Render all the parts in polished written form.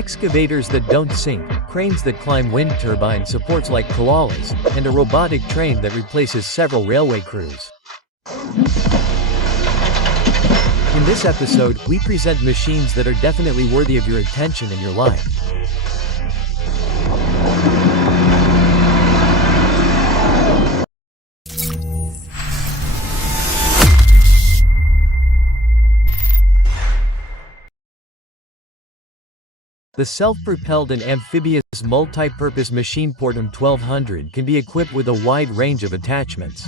Excavators that don't sink, cranes that climb wind turbine supports like koalas, and a robotic train that replaces several railway crews. In this episode, we present machines that are definitely worthy of your attention and your life. The self-propelled and amphibious multi-purpose machine Portum 1200 can be equipped with a wide range of attachments.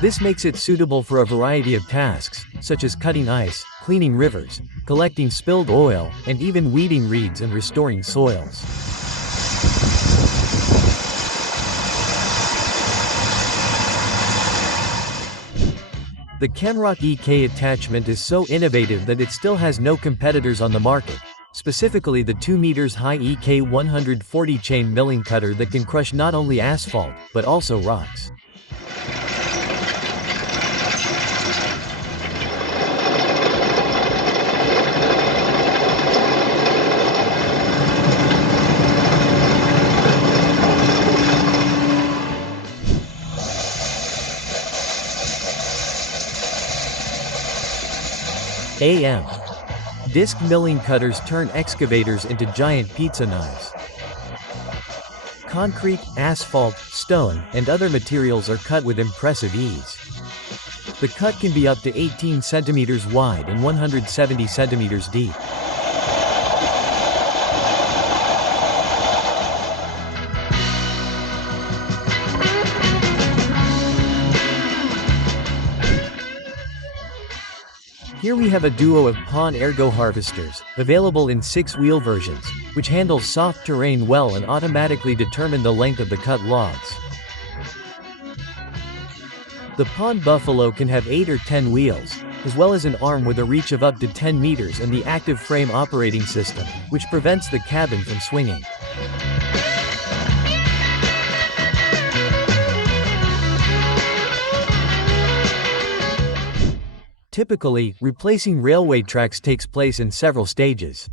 This makes it suitable for a variety of tasks, such as cutting ice, cleaning rivers, collecting spilled oil, and even weeding reeds and restoring soils. The Kenrock EK attachment is so innovative that it still has no competitors on the market, specifically the 2 meters high EK 140 chain milling cutter that can crush not only asphalt, but also rocks. AM. Disc milling cutters turn excavators into giant pizza knives. Concrete, asphalt, stone, and other materials are cut with impressive ease. The cut can be up to 18 centimeters wide and 170 centimeters deep. Here we have a duo of Pon Ergo harvesters, available in 6-wheel versions, which handle soft terrain well and automatically determine the length of the cut logs. The Pon Buffalo can have 8 or 10 wheels, as well as an arm with a reach of up to 10 meters and the active frame operating system, which prevents the cabin from swinging. Typically, replacing railway tracks takes place in several stages.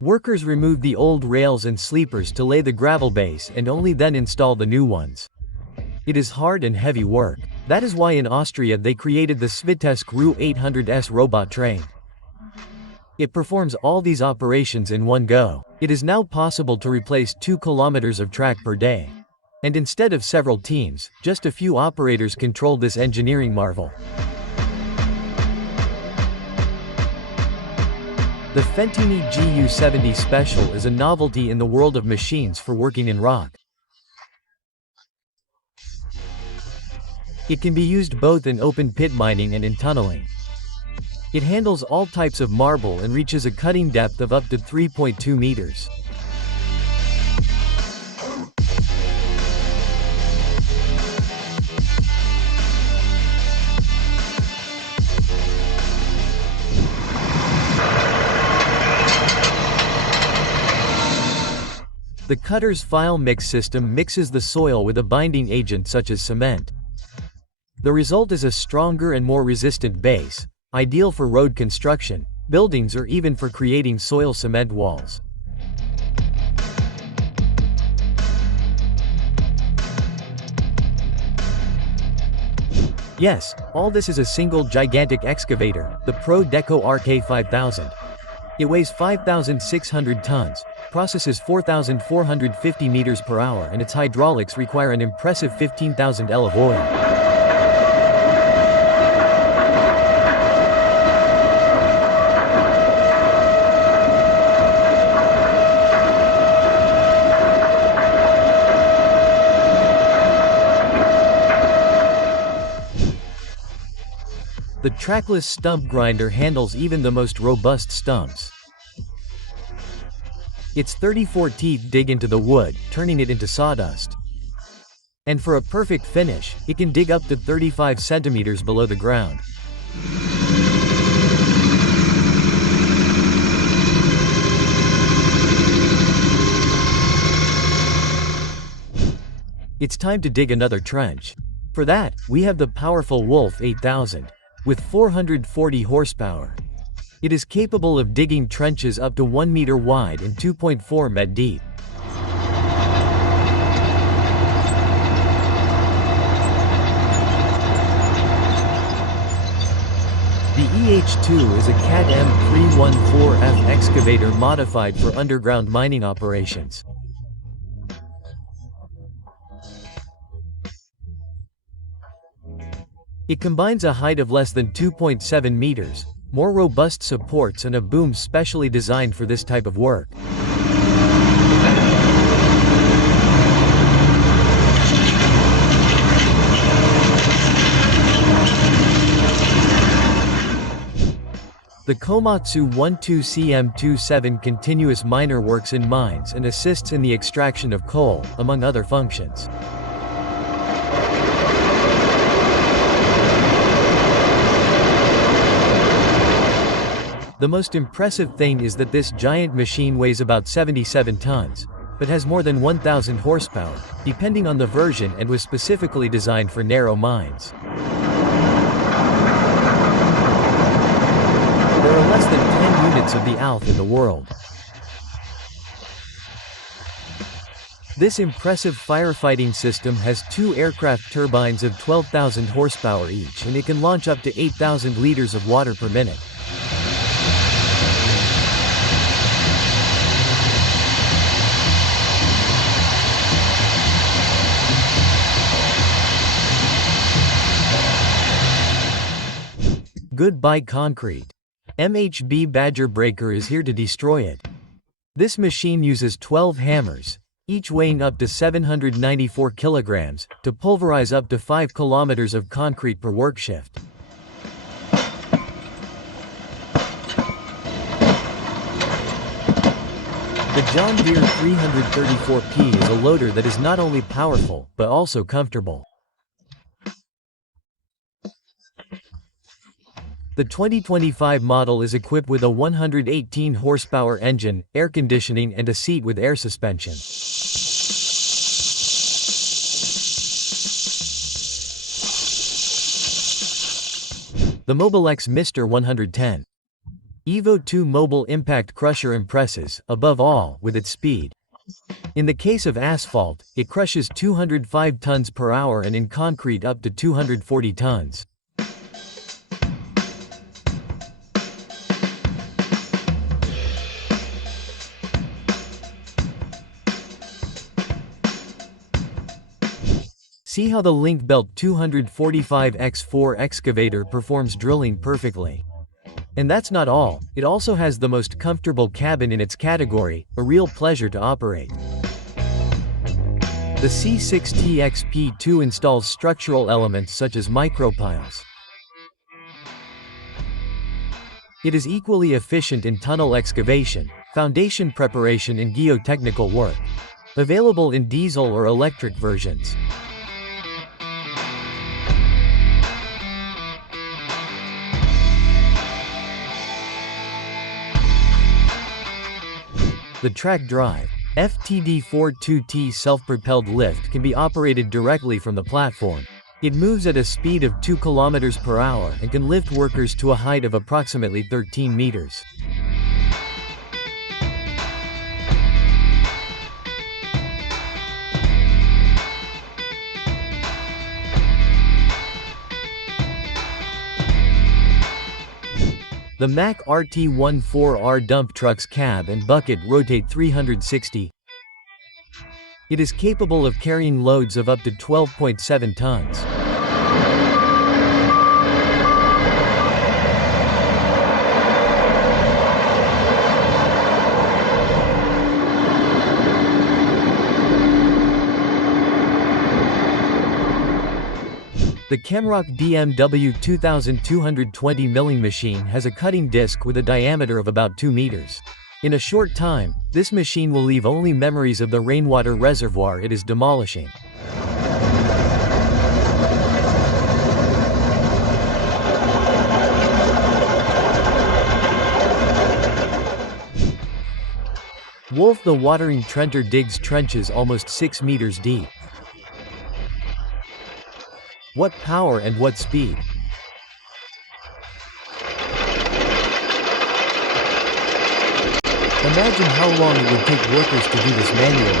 Workers remove the old rails and sleepers to lay the gravel base and only then install the new ones. It is hard and heavy work. That is why in Austria they created the Svitesk Ru 800S robot train. It performs all these operations in one go. It is now possible to replace 2 kilometers of track per day. And instead of several teams, just a few operators control this engineering marvel. The Fentini GU70 Special is a novelty in the world of machines for working in rock. It can be used both in open pit mining and in tunneling. It handles all types of marble and reaches a cutting depth of up to 3.2 meters. The cutter's file mix system mixes the soil with a binding agent such as cement. The result is a stronger and more resistant base, ideal for road construction, buildings, or even for creating soil cement walls. Yes, all this is a single gigantic excavator, the Pro Deco RK5000. It weighs 5,600 tons, processes 4,450 meters per hour, and its hydraulics require an impressive 15,000 L of oil. The trackless stump grinder handles even the most robust stumps. Its 34 teeth dig into the wood, turning it into sawdust. And for a perfect finish, it can dig up to 35 centimeters below the ground. It's time to dig another trench. For that, we have the powerful Wolf 8000, with 440 horsepower. It is capable of digging trenches up to 1 meter wide and 2.4 met deep. The EH2 is a Cat M314F excavator modified for underground mining operations. It combines a height of less than 2.7 meters, more robust supports and a boom specially designed for this type of work. The Komatsu 12CM27 continuous miner works in mines and assists in the extraction of coal, among other functions. The most impressive thing is that this giant machine weighs about 77 tons, but has more than 1,000 horsepower, depending on the version, and was specifically designed for narrow mines. There are less than 10 units of the ALF in the world. This impressive firefighting system has 2 aircraft turbines of 12,000 horsepower each, and it can launch up to 8,000 liters of water per minute. Goodbye concrete. MHB Badger Breaker is here to destroy it. This machine uses 12 hammers, each weighing up to 794 kilograms, to pulverize up to 5 kilometers of concrete per work shift. The John Deere 334P is a loader that is not only powerful, but also comfortable. The 2025 model is equipped with a 118 horsepower engine, air conditioning and a seat with air suspension. The Mobilex Mr. 110 Evo 2 mobile impact crusher impresses, above all, with its speed. In the case of asphalt, it crushes 205 tons per hour, and in concrete up to 240 tons. See how the Link-Belt 245X4 excavator performs drilling perfectly. And that's not all, it also has the most comfortable cabin in its category, a real pleasure to operate. The C6TXP2 installs structural elements such as micropiles. It is equally efficient in tunnel excavation, foundation preparation and geotechnical work. Available in diesel or electric versions. The Track Drive FTD42T self-propelled lift can be operated directly from the platform. It moves at a speed of 2 km per hour and can lift workers to a height of approximately 13 meters. The Mack RT14R dump truck's cab and bucket rotate 360. It is capable of carrying loads of up to 12.7 tons. The Chemrock DMW 2220 milling machine has a cutting disc with a diameter of about 2 meters. In a short time, this machine will leave only memories of the rainwater reservoir it is demolishing. Wolf the watering trencher digs trenches almost 6 meters deep. What power and what speed! Imagine how long it would take workers to do this manually.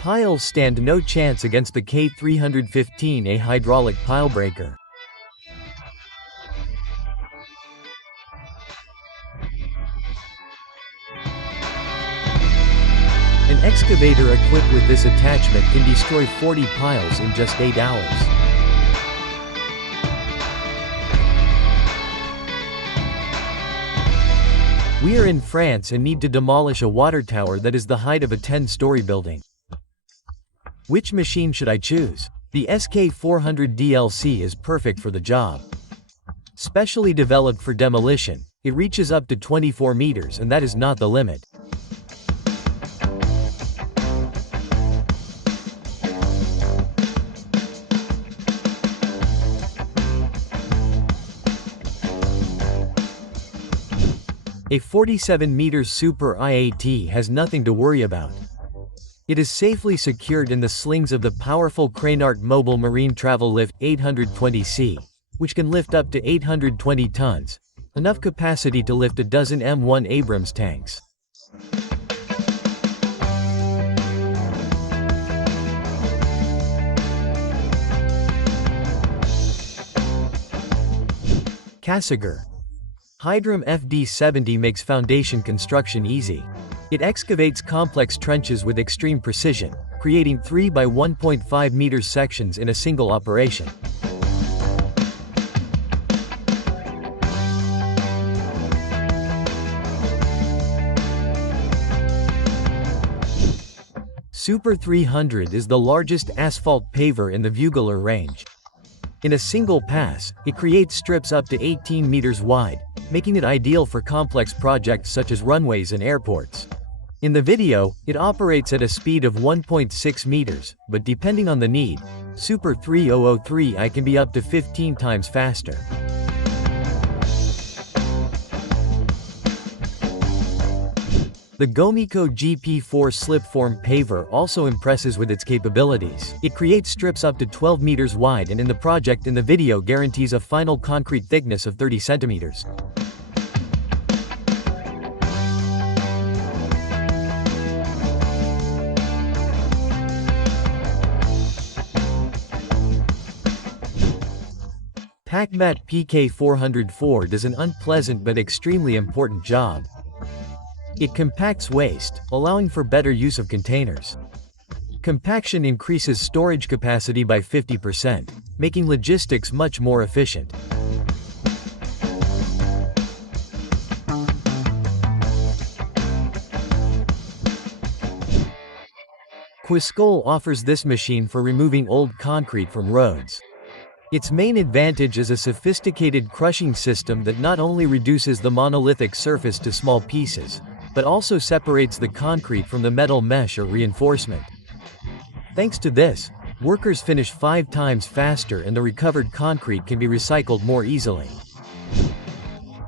Piles stand no chance against the K315A hydraulic pile breaker. An excavator equipped with this attachment can destroy 40 piles in just 8 hours. We are in France and need to demolish a water tower that is the height of a 10-story building. Which machine should I choose? The SK400 DLC is perfect for the job. Specially developed for demolition, it reaches up to 24 meters and that is not the limit. A 47 meters Super IAT has nothing to worry about. It is safely secured in the slings of the powerful Craneart Mobile Marine Travel Lift 820C, which can lift up to 820 tons, enough capacity to lift a dozen M1 Abrams tanks. Cassiger. Hydram FD70 makes foundation construction easy. It excavates complex trenches with extreme precision, creating 3 by 1.5 meters sections in a single operation. Super 300 is the largest asphalt paver in the Vugler range. In a single pass, it creates strips up to 18 meters wide, making it ideal for complex projects such as runways and airports. In the video, it operates at a speed of 1.6 meters, but depending on the need, Super 3003i can be up to 15 times faster. The Gomiko GP4 slipform paver also impresses with its capabilities. It creates strips up to 12 meters wide and in the project in the video guarantees a final concrete thickness of 30 centimeters. PacMat PK404 does an unpleasant but extremely important job. It compacts waste, allowing for better use of containers. Compaction increases storage capacity by 50%, making logistics much more efficient. Quiscol offers this machine for removing old concrete from roads. Its main advantage is a sophisticated crushing system that not only reduces the monolithic surface to small pieces, but also separates the concrete from the metal mesh or reinforcement. Thanks to this, workers finish 5 times faster and the recovered concrete can be recycled more easily.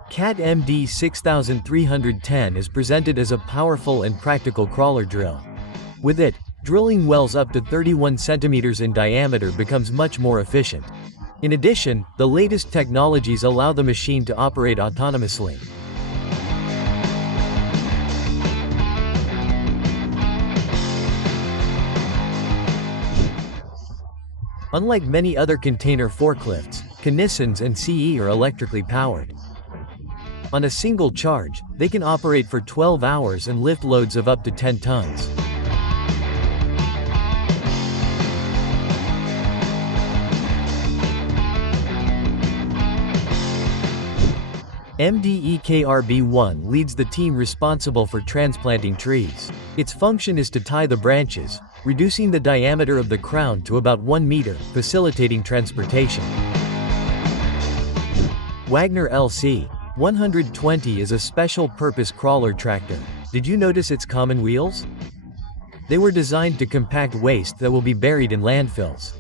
CAT MD 6310 is presented as a powerful and practical crawler drill. With it, drilling wells up to 31 centimeters in diameter becomes much more efficient. In addition, the latest technologies allow the machine to operate autonomously. Unlike many other container forklifts, Canissons and CE are electrically powered. On a single charge, they can operate for 12 hours and lift loads of up to 10 tons. MDEKRB1 leads the team responsible for transplanting trees. Its function is to tie the branches, reducing the diameter of the crown to about 1 meter, facilitating transportation. Wagner LC 120 is a special-purpose crawler tractor. Did you notice its common wheels? They were designed to compact waste that will be buried in landfills.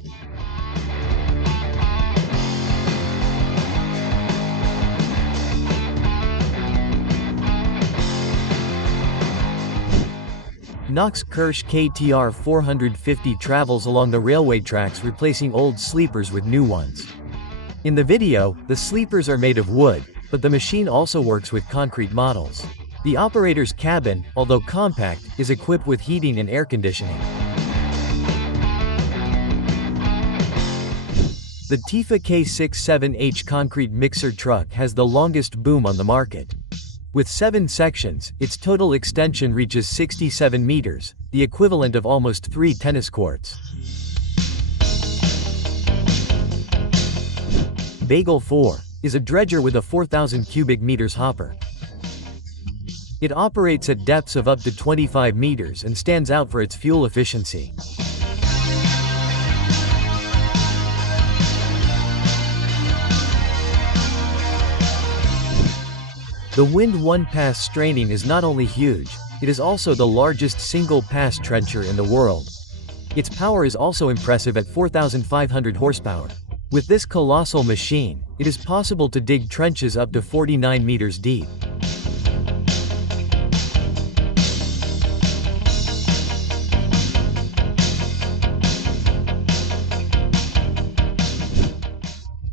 Knox Kirsch KTR 450 travels along the railway tracks replacing old sleepers with new ones. In the video, the sleepers are made of wood, but the machine also works with concrete models. The operator's cabin, although compact, is equipped with heating and air conditioning. The Tifa K67H concrete mixer truck has the longest boom on the market. With 7 sections, its total extension reaches 67 meters, the equivalent of almost 3 tennis courts. Bagel 4 is a dredger with a 4,000 cubic meters hopper. It operates at depths of up to 25 meters and stands out for its fuel efficiency. The Wind 1 pass straining is not only huge, it is also the largest single-pass trencher in the world. Its power is also impressive at 4,500 horsepower. With this colossal machine, it is possible to dig trenches up to 49 meters deep.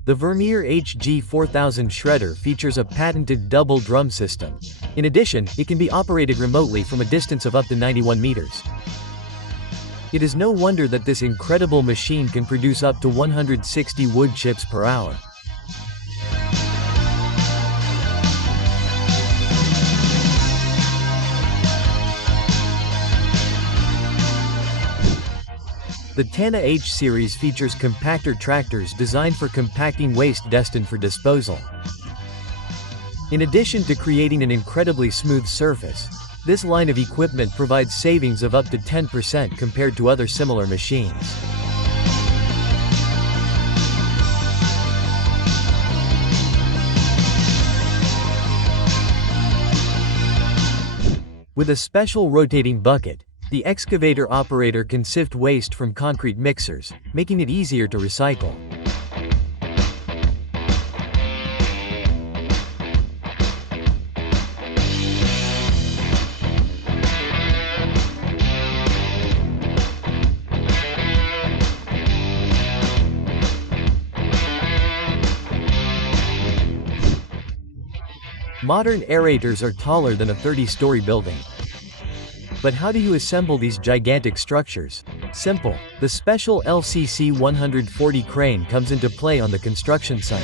The Vermeer HG4000 shredder features a patented double drum system. In addition, it can be operated remotely from a distance of up to 91 meters. It is no wonder that this incredible machine can produce up to 160 wood chips per hour. The Tana H series features compactor tractors designed for compacting waste destined for disposal. In addition to creating an incredibly smooth surface, this line of equipment provides savings of up to 10% compared to other similar machines. With a special rotating bucket, the excavator operator can sift waste from concrete mixers, making it easier to recycle. Modern aerators are taller than a 30-story building. But how do you assemble these gigantic structures? Simple. The special LCC 140 crane comes into play on the construction site.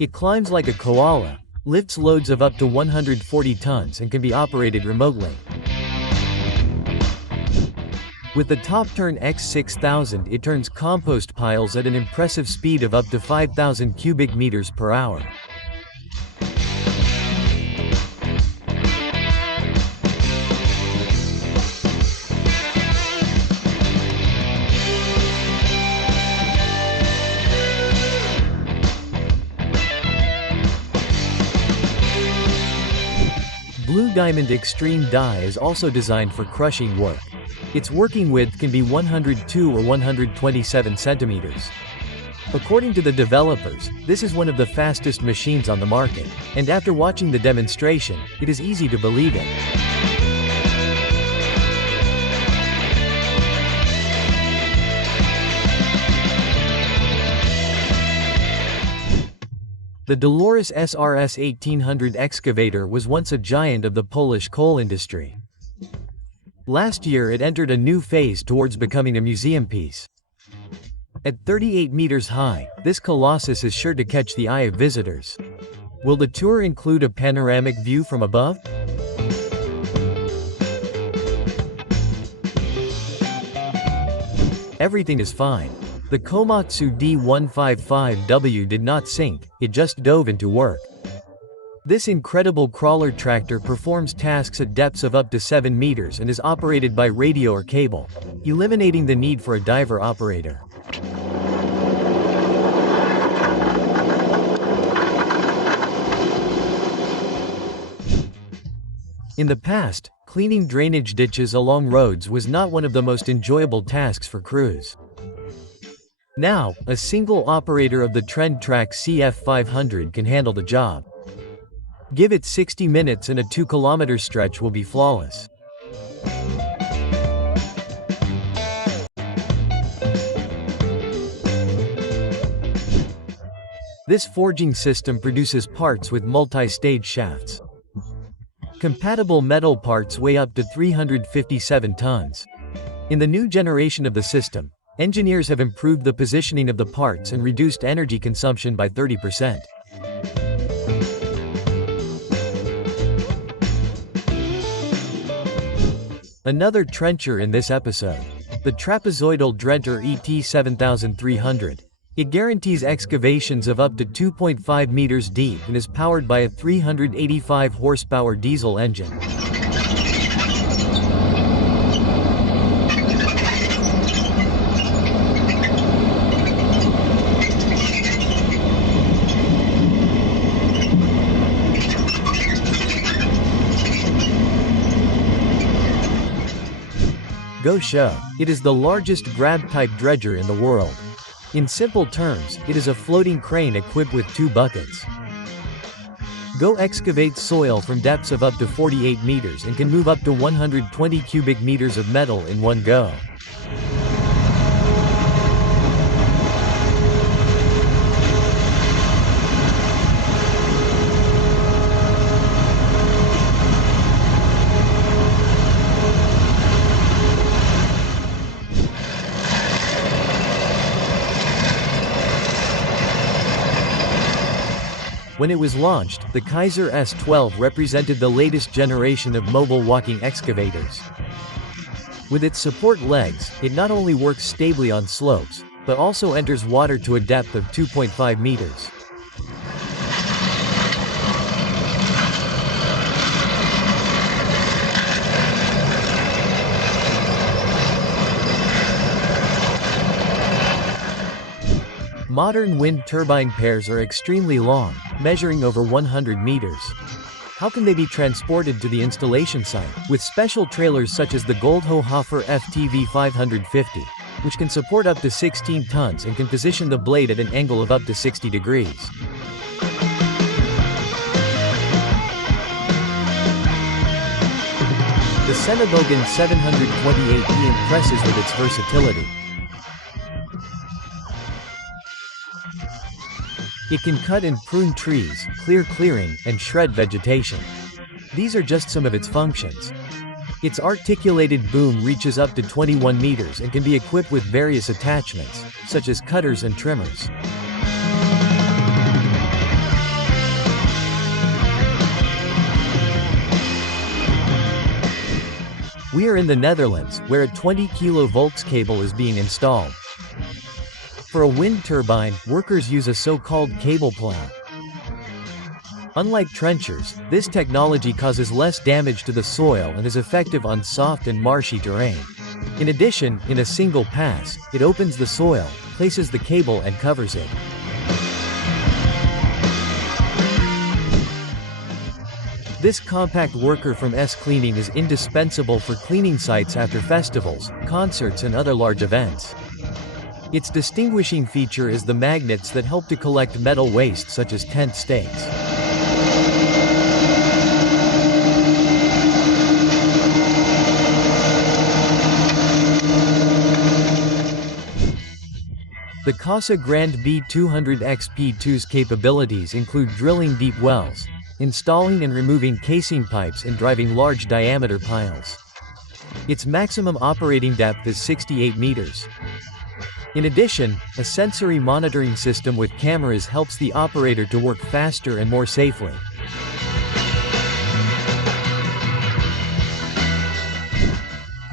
It climbs like a koala, lifts loads of up to 140 tons and can be operated remotely. With the top turn X6000, it turns compost piles at an impressive speed of up to 5,000 cubic meters per hour. Blue Diamond Extreme Die is also designed for crushing work. Its working width can be 102 or 127 centimeters. According to the developers, this is one of the fastest machines on the market, and after watching the demonstration, it is easy to believe it. The Dolores SRS 1800 excavator was once a giant of the Polish coal industry. Last year it entered a new phase towards becoming a museum piece. At 38 meters high, this colossus is sure to catch the eye of visitors. Will the tour include a panoramic view from above? Everything is fine. The Komatsu D155W did not sink, it just dove into work. This incredible crawler tractor performs tasks at depths of up to 7 meters and is operated by radio or cable, eliminating the need for a diver operator. In the past, cleaning drainage ditches along roads was not one of the most enjoyable tasks for crews. Now, a single operator of the Trend Track CF500 can handle the job. Give it 60 minutes and a 2-kilometer stretch will be flawless. This forging system produces parts with multi-stage shafts. Compatible metal parts weigh up to 357 tons. In the new generation of the system, engineers have improved the positioning of the parts and reduced energy consumption by 30%. Another trencher in this episode. The trapezoidal dredger ET7300. It guarantees excavations of up to 2.5 meters deep and is powered by a 385 horsepower diesel engine. Go show. It is the largest grab-type dredger in the world. In simple terms, it is a floating crane equipped with 2 buckets. Go excavates soil from depths of up to 48 meters and can move up to 120 cubic meters of metal in one go. When it was launched, the Kaiser S12 represented the latest generation of mobile walking excavators. With its support legs, it not only works stably on slopes, but also enters water to a depth of 2.5 meters. Modern wind turbine pairs are extremely long, measuring over 100 meters. How can they be transported to the installation site? With special trailers such as the Goldhofer FTV 550, which can support up to 16 tons and can position the blade at an angle of up to 60 degrees. The Senebogen 728E impresses with its versatility. It can cut and prune trees, clear clearing, and shred vegetation. These are just some of its functions. Its articulated boom reaches up to 21 meters and can be equipped with various attachments, such as cutters and trimmers. We are in the Netherlands, where a 20 kV cable is being installed. For a wind turbine, workers use a so-called cable plow. Unlike trenchers, this technology causes less damage to the soil and is effective on soft and marshy terrain. In addition, in a single pass, it opens the soil, places the cable and covers it. This compact worker from S-Cleaning is indispensable for cleaning sites after festivals, concerts and other large events. Its distinguishing feature is the magnets that help to collect metal waste such as tent stakes. The Casa Grande B200 XP2's capabilities include drilling deep wells, installing and removing casing pipes and driving large diameter piles. Its maximum operating depth is 68 meters. In addition, a sensory monitoring system with cameras helps the operator to work faster and more safely.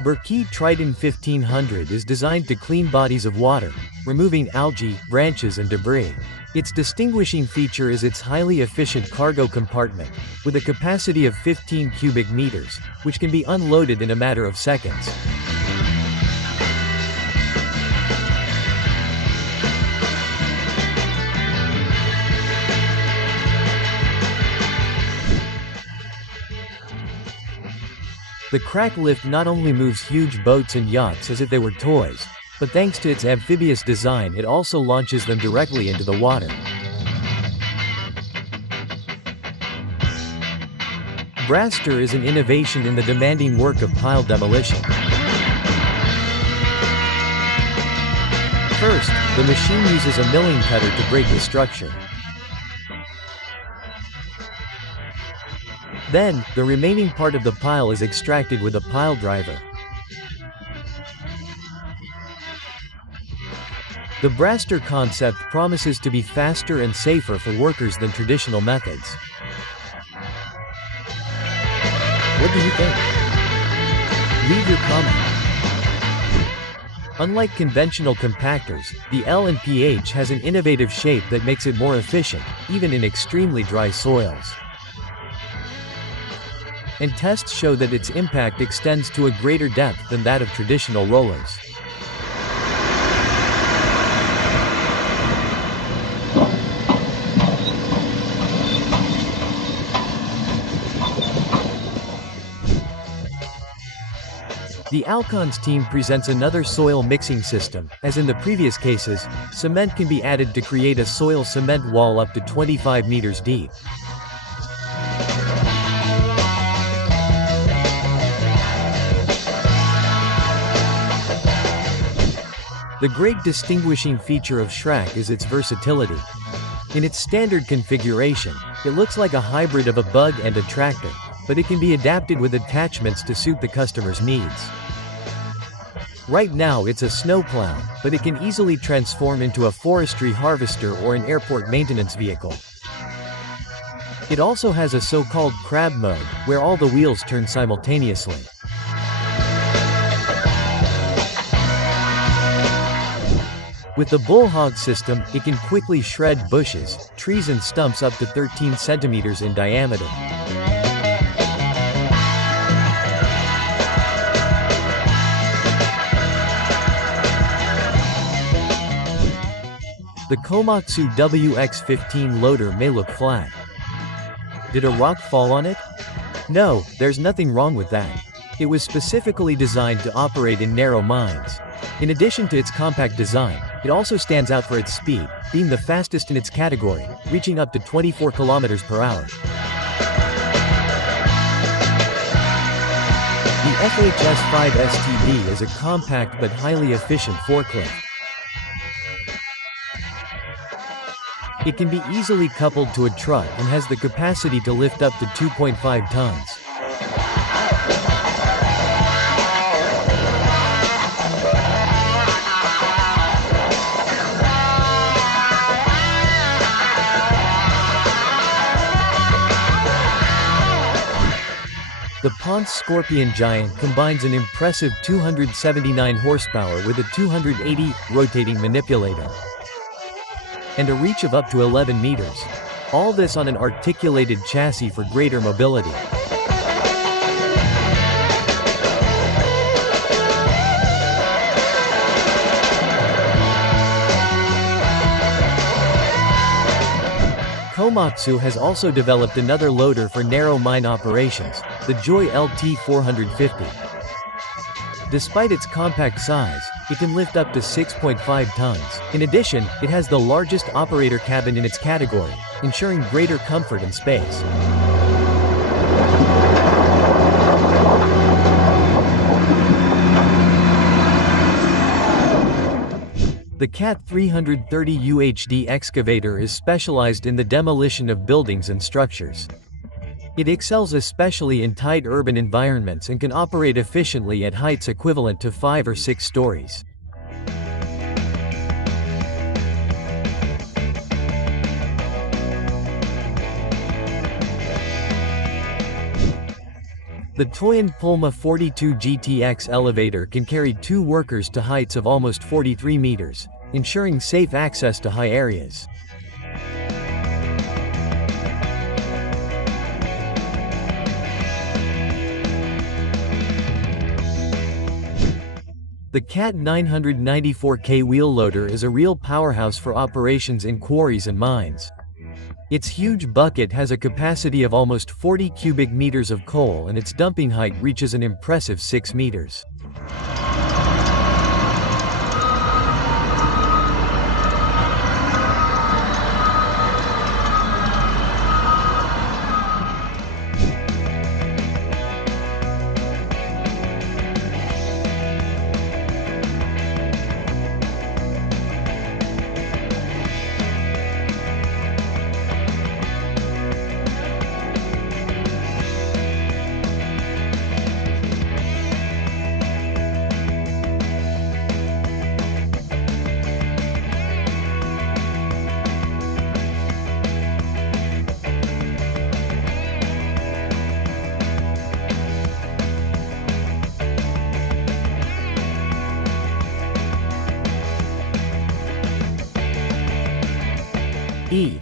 Berkey Triton 1500 is designed to clean bodies of water, removing algae, branches and debris. Its distinguishing feature is its highly efficient cargo compartment, with a capacity of 15 cubic meters, which can be unloaded in a matter of seconds. The crack lift not only moves huge boats and yachts as if they were toys, but thanks to its amphibious design it also launches them directly into the water. Braster is an innovation in the demanding work of pile demolition. First, the machine uses a milling cutter to break the structure. Then, the remaining part of the pile is extracted with a pile driver. The Braster concept promises to be faster and safer for workers than traditional methods. What do you think? Leave your comment. Unlike conventional compactors, the L&PH has an innovative shape that makes it more efficient, even in extremely dry soils. And tests show that its impact extends to a greater depth than that of traditional rollers. The Alcons team presents another soil mixing system. As in the previous cases, cement can be added to create a soil cement wall up to 25 meters deep. The great distinguishing feature of Schrack is its versatility. In its standard configuration, it looks like a hybrid of a bug and a tractor, but it can be adapted with attachments to suit the customer's needs. Right now it's a snowplow, but it can easily transform into a forestry harvester or an airport maintenance vehicle. It also has a so-called crab mode, where all the wheels turn simultaneously. With the bullhog system, it can quickly shred bushes, trees and stumps up to 13 centimeters in diameter. The Komatsu WX-15 loader may look flat. Did a rock fall on it? No, there's nothing wrong with that. It was specifically designed to operate in narrow mines. In addition to its compact design, it also stands out for its speed, being the fastest in its category, reaching up to 24 kilometers per hour. The FHS-5 STD is a compact but highly efficient forklift. It can be easily coupled to a truck and has the capacity to lift up to 2.5 tons. The Ponce Scorpion Giant combines an impressive 279 horsepower with a 280 rotating manipulator and a reach of up to 11 meters. All this on an articulated chassis for greater mobility. Komatsu has also developed another loader for narrow mine operations, the Joy LT 450. Despite its compact size, it can lift up to 6.5 tons. In addition, it has the largest operator cabin in its category, ensuring greater comfort and space. The CAT 330 UHD excavator is specialized in the demolition of buildings and structures. It excels especially in tight urban environments and can operate efficiently at heights equivalent to 5 or 6 stories. The Toyon Pulma 42 GTX elevator can carry 2 workers to heights of almost 43 meters, ensuring safe access to high areas. The CAT 994K wheel loader is a real powerhouse for operations in quarries and mines. Its huge bucket has a capacity of almost 40 cubic meters of coal and its dumping height reaches an impressive 6 meters. E.